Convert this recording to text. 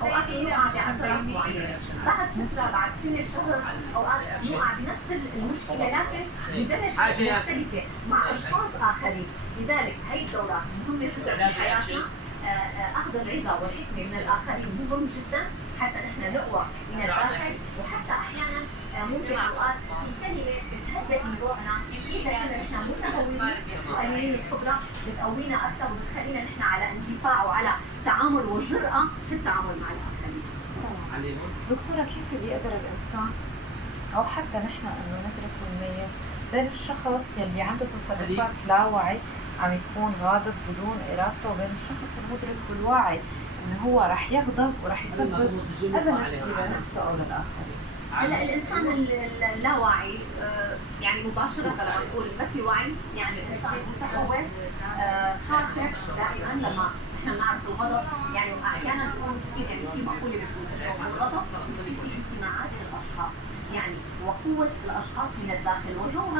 اوقات نوقع بعثرات معينه، بعد فتره بعد سنه شهر اوقات نوقع بنفس المشكله لكن بدرجه مختلفه مع اشخاص اخرين. لذلك هي الدورات مهمه جدا في حياتنا. اخذ العظه والحكمه من الاخرين مهم جدا حتى نحن نقوى من الداخل، وحتى احيانا ممكن اوقات الكلمه بتهدئ من روحنا اذا كنا نحن متهورين وقليلين الخبره، بتقوينا اكثر وبتخلينا نحن على اندفاع وعلى تعامل وجرأه في التعامل مع الاخرين. دكتوره كيف بيقدر الانسان او حتى نحن انه ندرك ونميز بين الشخص يلي عنده تصرفات لا وعي عم يكون غاضب بدون ارادته وبين الشخص المدرك والواعي انه هو رح يغضب ورح يسبب اذى نفسي لنفسه او للاخرين؟ هلا الانسان اللاواعي يعني مباشره لما نقول ما في وعي يعني الانسان متهور خاسر دائما. لما نحن نعرف الغضب يعني احيانا بيكون كثير يعني في مقوله بتقول الغضب في انتماءات الاشخاص يعني وقوه الاشخاص من الداخل وجوههم